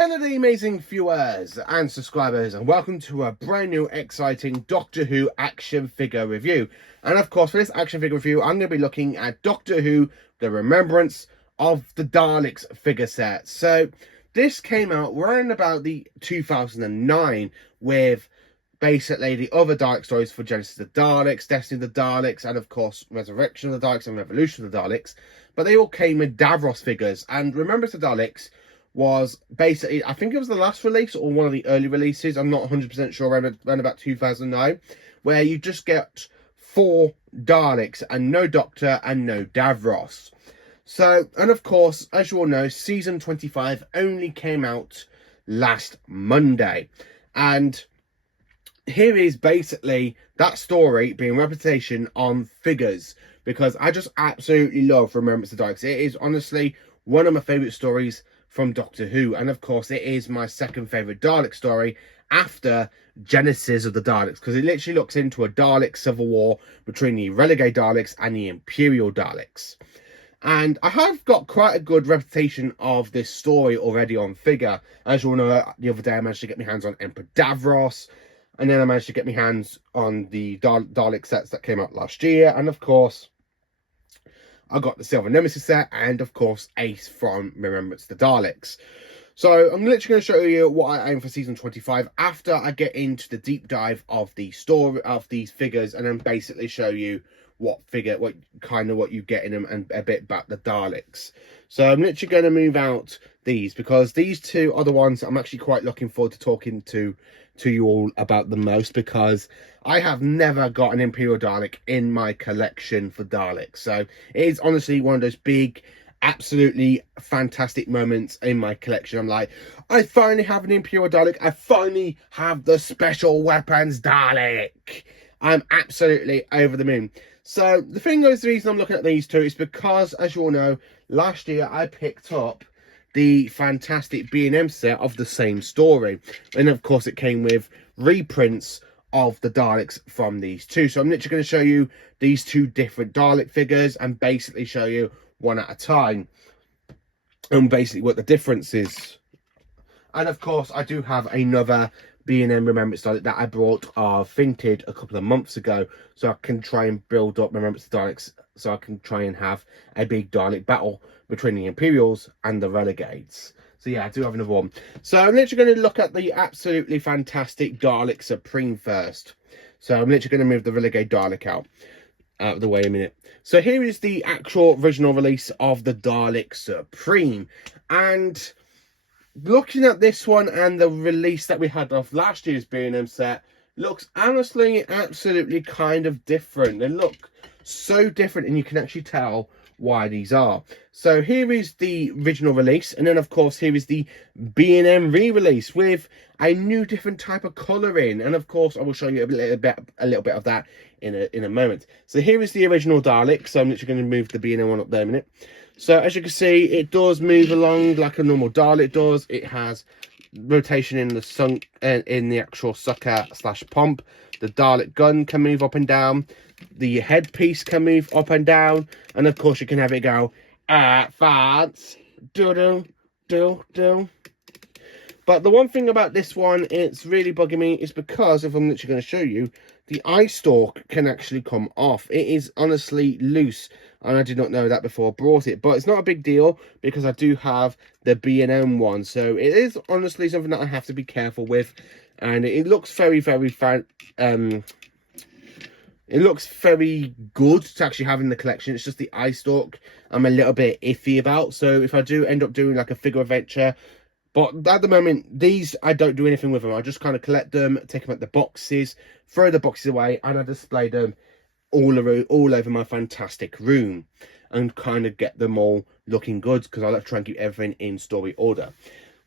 Hello there, amazing viewers and subscribers, and welcome to a brand new exciting Doctor Who action figure review. And of course, for this action figure review, I'm going to be looking at Doctor Who, the Remembrance of the Daleks figure set. So this came out around about the 2009 with basically the other Dalek stories for Genesis of the Daleks, Destiny of the Daleks, and of course Resurrection of the Daleks and Revolution of the Daleks. But they all came with Davros figures, and Remembrance of the Daleks was basically, I think it was the last release or one of the early releases, I'm not 100% sure, around about 2009, where you just get 4 Daleks and no Doctor and no Davros. So, and of course, as you all know, season 25 only came out last Monday, and here is basically that story being reputation on figures, because I just absolutely love Remembrance of the Daleks. It is honestly one of my favourite stories from Doctor Who, and of course it is my second favourite Dalek story after Genesis of the Daleks, because it literally looks into a Dalek civil war between the Renegade Daleks and the Imperial Daleks. And I have got quite a good reputation of this story already on figure. As you all know, the other day I managed to get my hands on Emperor Davros, and then I managed to get my hands on the Dalek sets that came out last year, and of course I got the Silver Nemesis set, and of course Ace from Remembrance of the Daleks. So I'm literally going to show you what I aim for season 25 after I get into the deep dive of the story of these figures, and then basically show you what you get in them and a bit about the Daleks. So I'm literally going to move out these, because these two are the ones I'm actually quite looking forward to talking to you all about the most, because I have never got an Imperial Dalek in my collection for Daleks. So it is honestly one of those big, absolutely fantastic moments in my collection. I'm like, I finally have an Imperial Dalek. I finally have the special weapons Dalek. I'm absolutely over the moon. So the thing is, the reason I'm looking at these two is because, as you all know, last year I picked up the fantastic B&M set of the same story, and of course it came with reprints of the Daleks from these two. So I'm literally going to show you these two different Dalek figures and basically show you one at a time and basically what the difference is. And of course I do have another B&M Remembrance Dalek that I brought vintage a couple of months ago, so I can try and build up Remembrance Daleks, so I can try and have a big Dalek battle between the Imperials and the Renegades. So yeah, I do have another one. So I'm literally going to look at the absolutely fantastic Dalek Supreme first. So I'm literally going to move the Renegade Dalek out of the way a minute. So here is the actual original release of the Dalek Supreme, and looking at this one and the release that we had of last year's B&M set, looks honestly absolutely kind of different. They look so different, and you can actually tell why these are. So here is the original release, and then of course here is the B&M re-release with a new different type of colouring, and of course I will show you a little bit of that in a moment. So here is the original Dalek. So I'm literally going to move the B&M one up there a minute. So as you can see, it does move along like a normal Dalek does. It has rotation in the actual sucker / pump. The Dalek gun can move up and down. The headpiece can move up and down, and of course you can have it go advance, do. But the one thing about this one, it's really bugging me, is because, if I'm literally going to show you, the eye stalk can actually come off. It is honestly loose, and I did not know that before I brought it. But it's not a big deal, because I do have the B&M one. So it is honestly something that I have to be careful with. And it looks very, very it looks very good to actually have in the collection. It's just the eye stalk I'm a little bit iffy about. So if I do end up doing like a figure adventure, but at the moment, these, I don't do anything with them. I just kind of collect them, take them out the boxes, throw the boxes away, and I display them all over my fantastic room and kind of get them all looking good, because I like to try and keep everything in story order.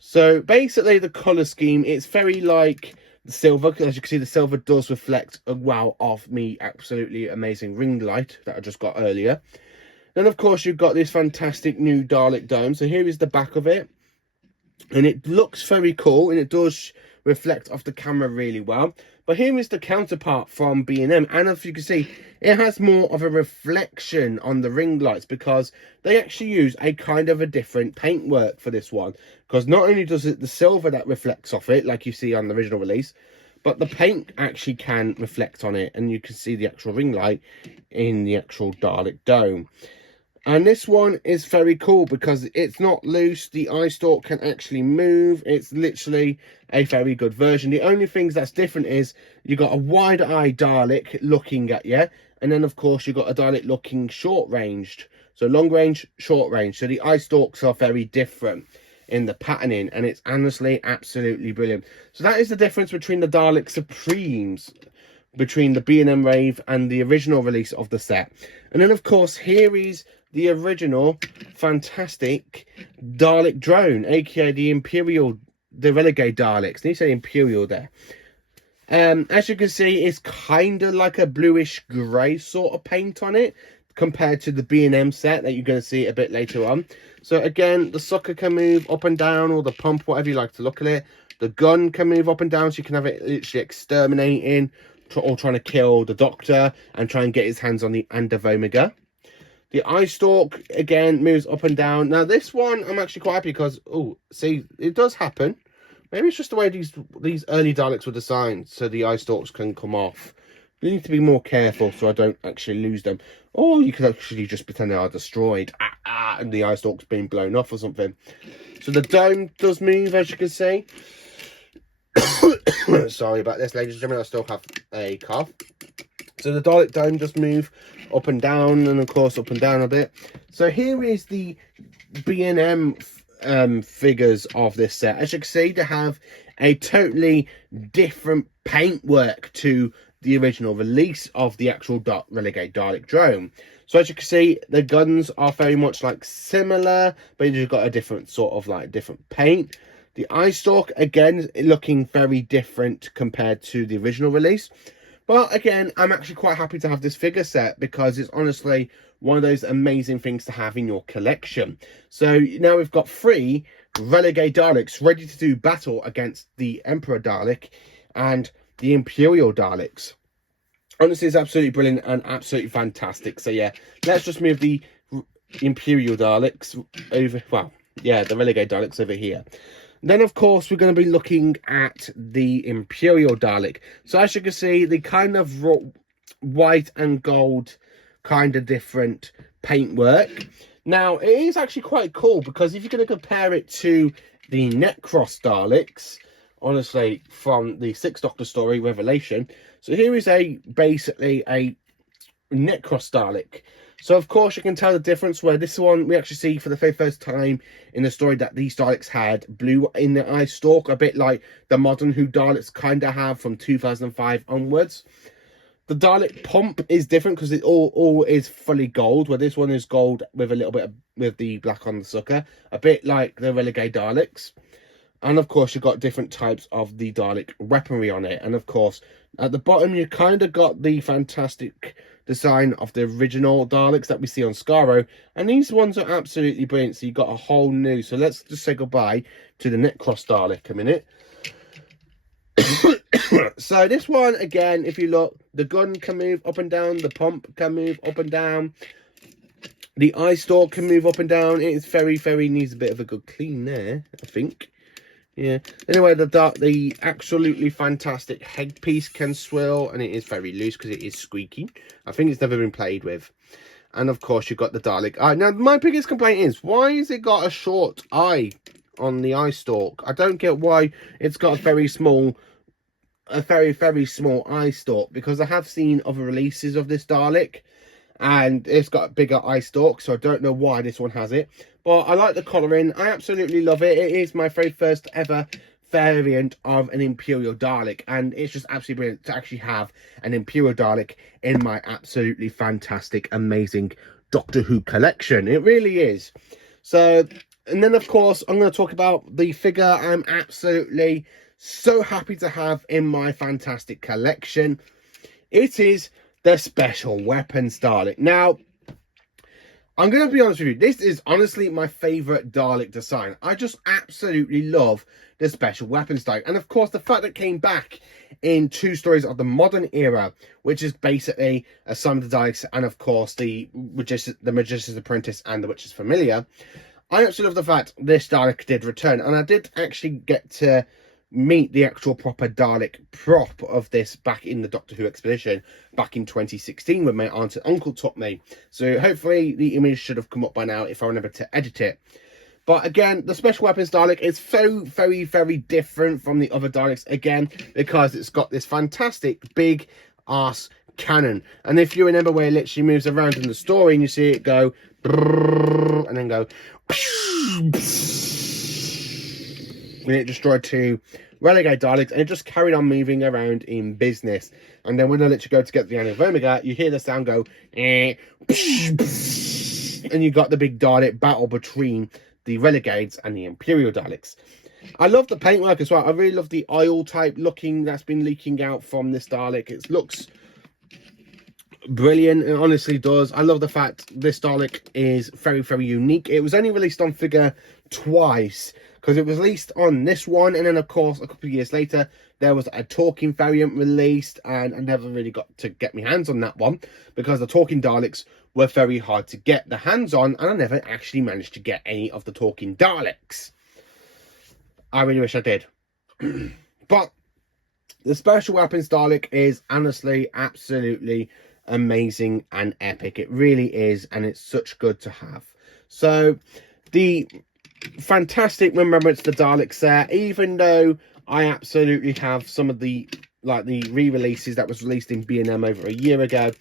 So basically the colour scheme, it's very like the silver. As you can see, the silver does reflect well off me absolutely amazing ring light that I just got earlier. Then of course you've got this fantastic new Dalek dome. So here is the back of it. And it looks very cool, and it does reflect off the camera really well. But here is the counterpart from B&M, and as you can see, it has more of a reflection on the ring lights because they actually use a kind of a different paintwork for this one. Because not only does it the silver that reflects off it, like you see on the original release, but the paint actually can reflect on it, and you can see the actual ring light in the actual Dalek dome. And this one is very cool because it's not loose. The eye stalk can actually move. It's literally a very good version. The only things that's different is you got a wide eye Dalek looking at you. And then, of course, you've got a Dalek looking short ranged. So long range, short range. So the eye stalks are very different in the patterning. And it's honestly absolutely brilliant. So that is the difference between the Dalek Supremes, between the B&M Rave and the original release of the set. And then, of course, here is the original fantastic Dalek drone, aka the Renegade Daleks. And you say Imperial there. As you can see, it's kind of like a bluish grey sort of paint on it compared to the B&M set that you're going to see a bit later on. So again, the sucker can move up and down, or the pump, whatever you like to look at it. The gun can move up and down, so you can have it literally exterminating or trying to kill the Doctor and try and get his hands on the End of Omega. The eye stalk, again, moves up and down. Now, this one, I'm actually quite happy because, oh, see, it does happen. Maybe it's just the way these early Daleks were designed, so the eye stalks can come off. You need to be more careful so I don't actually lose them. Or you could actually just pretend they are destroyed. And the eye stalk's been blown off or something. So the dome does move, as you can see. Sorry about this, ladies and gentlemen. I still have a cough. So the Dalek dome just move up and down, and of course up and down a bit. So here is the B&M figures of this set. As you can see, they have a totally different paintwork to the original release of the actual Renegade Dalek drone. So as you can see, the guns are very much like similar, but you've got a different sort of like different paint. The eye stalk, again, looking very different compared to the original release. But again, I'm actually quite happy to have this figure set because it's honestly one of those amazing things to have in your collection. So now we've got 3 Renegade Daleks ready to do battle against the Emperor Dalek and the Imperial Daleks. Honestly, it's absolutely brilliant and absolutely fantastic. So yeah, let's just move the Imperial Daleks over, well, yeah, the Renegade Daleks over here. Then, of course, we're going to be looking at the Imperial Dalek. So, as you can see, the kind of white and gold kind of different paintwork. Now, it is actually quite cool because if you're going to compare it to the Necros Daleks, honestly, from the 6th Doctor story, Revelation. So, here is basically a Necros Dalek. So, of course, you can tell the difference where this one, we actually see for the very first time in the story that these Daleks had blue in their eye stalk, a bit like the modern Who Daleks kind of have from 2005 onwards. The Dalek pump is different because it all is fully gold, where this one is gold with a little bit with the black on the sucker, a bit like the Renegade Daleks. And, of course, you've got different types of the Dalek weaponry on it. And, of course, at the bottom, you kind of got the fantastic design of the original Daleks that we see on Skaro. And these ones are absolutely brilliant. So, you've got a whole new... So, let's just say goodbye to the Necros Dalek a minute. So, this one, again, if you look, the gun can move up and down. The pump can move up and down. The eye stalk can move up and down. It is very, very... needs a bit of a good clean there, I think. Yeah. Anyway, the absolutely fantastic headpiece can swirl, and it is very loose because it is squeaky. I think it's never been played with. And of course, you've got the Dalek eye. Now, my biggest complaint is, why has it got a short eye on the eye stalk? I don't get why it's got a very, very small eye stalk, because I have seen other releases of this Dalek, and it's got a bigger eye stalk, so I don't know why this one has it. But I like the colouring. I absolutely love it. It is my very first ever variant of an Imperial Dalek, and it's just absolutely brilliant to actually have an Imperial Dalek in my absolutely fantastic, amazing Doctor Who collection. It really is. So, and then of course, I'm going to talk about the figure I'm absolutely so happy to have in my fantastic collection. It is the Special Weapons Dalek. Now, I'm going to be honest with you, this is honestly my favourite Dalek design. I just absolutely love the special weapons Dalek. And of course, the fact that it came back in 2 stories of the modern era, which is basically a Son of the Daleks and of course the Magician's Apprentice and the Witch's Familiar. I absolutely love the fact this Dalek did return. And I did actually get to meet the actual proper Dalek prop of this back in the Doctor Who expedition back in 2016 when my aunt and uncle took me. So hopefully the image should have come up by now if I remember to edit it. But again, the special weapons Dalek is so very, very different from the other Daleks again because it's got this fantastic big ass cannon. And if you remember where it literally moves around in the story and you see it go and then go when it destroyed 2 renegade Daleks, and it just carried on moving around in business. And then when they literally go to get the Anna of Omega, you hear the sound go and you got the big Dalek battle between the renegades and the Imperial Daleks. I love the paintwork as well. I really love the oil type looking that's been leaking out from this Dalek. It looks brilliant. It honestly does. I love the fact this Dalek is very, very unique. It was only released on figure twice, because it was released on this one, and then of course a couple of years later there was a talking variant released, and I never really got to get my hands on that one because the talking Daleks were very hard to get the hands on, and I never actually managed to get any of the talking Daleks. I really wish I did. But the special weapons Dalek is honestly absolutely amazing and epic. It really is, and it's such good to have. So the fantastic Remembrance of the Daleks there, even though I absolutely have some of the re-releases that was released in B&M over a year ago,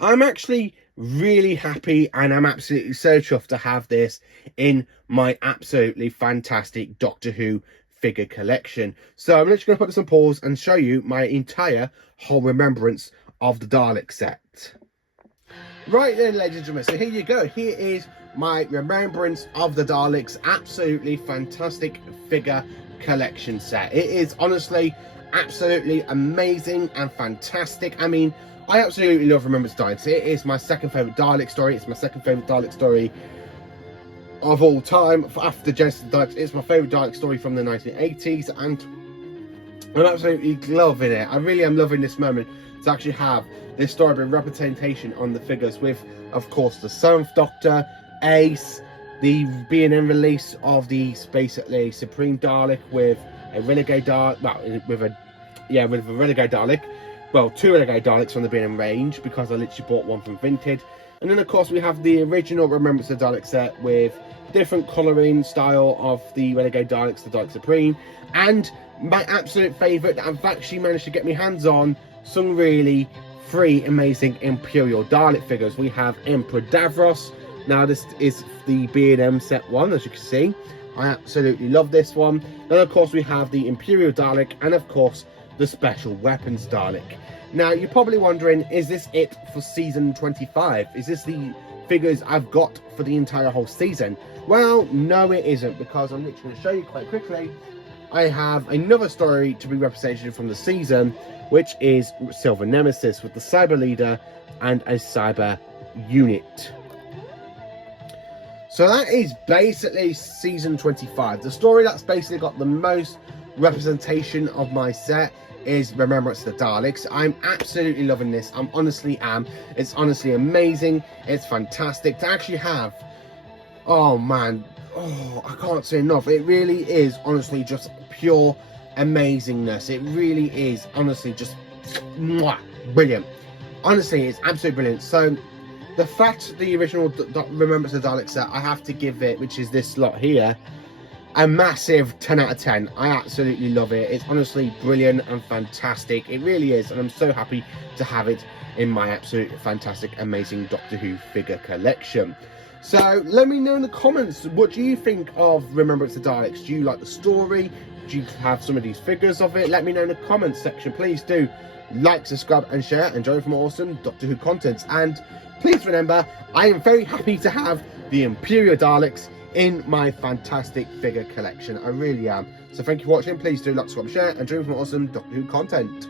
I'm actually really happy and I'm absolutely so chuffed to have this in my absolutely fantastic Doctor Who figure collection. So I'm literally going to put this on pause and show you my entire whole Remembrance of the Dalek set. Right then, ladies and gentlemen, so here you go. Here is my Remembrance of the Daleks absolutely fantastic figure collection set. It is honestly absolutely amazing and fantastic. I mean, I absolutely love Remembrance Daleks. It is my second favourite Dalek story. It's my second favourite Dalek story of all time after Genesis of the Daleks. It's my favourite Dalek story from the 1980s, and I'm absolutely loving it. I really am loving this moment to actually have this story being representation on the figures with, of course, the 7th Doctor, Ace, the B&M release of the basically Supreme Dalek with a Renegade Dalek, well, with a Renegade Dalek, well, 2 Renegade Daleks from the B&M range because I literally bought one from Vinted. And then of course we have the original Remembrance of the Dalek set with different colouring style of the Renegade Daleks, the Dalek Supreme, and my absolute favourite that I've actually managed to get my hands on, some really 3 amazing Imperial Dalek figures. We have Emperor Davros. Now this is the B&M set 1, as you can see. I absolutely love this one. Then of course we have the Imperial Dalek, and of course the Special Weapons Dalek. Now you're probably wondering, is this it for season 25? Is this the figures I've got for the entire whole season? Well, no it isn't, because I'm literally going to show you quite quickly. I have another story to be represented from the season, which is Silver Nemesis with the Cyber Leader and a Cyber Unit. So that is basically season 25. The story that's basically got the most representation of my set is Remembrance of the Daleks. I'm absolutely loving this. I'm honestly am. It's honestly amazing. It's fantastic to actually have. Oh man. Oh, I can't say enough. It really is honestly just pure amazingness. It really is honestly just mwah, brilliant. Honestly, it's absolutely brilliant. So the fact the original Remembrance of the Daleks set, I have to give it, which is this slot here, a massive 10 out of 10. I absolutely love it. It's honestly brilliant and fantastic. It really is, and I'm so happy to have it in my absolute fantastic, amazing Doctor Who figure collection. So let me know in the comments, what do you think of Remembrance of the Daleks? Do you like the story? Do you have some of these figures of it? Let me know in the comments section. Please do like, subscribe and share, and join for more awesome Doctor Who content. And please remember, I am very happy to have the Imperial Daleks in my fantastic figure collection. I really am. So thank you for watching. Please do like, subscribe, share, and join for more awesome Doctor Who content.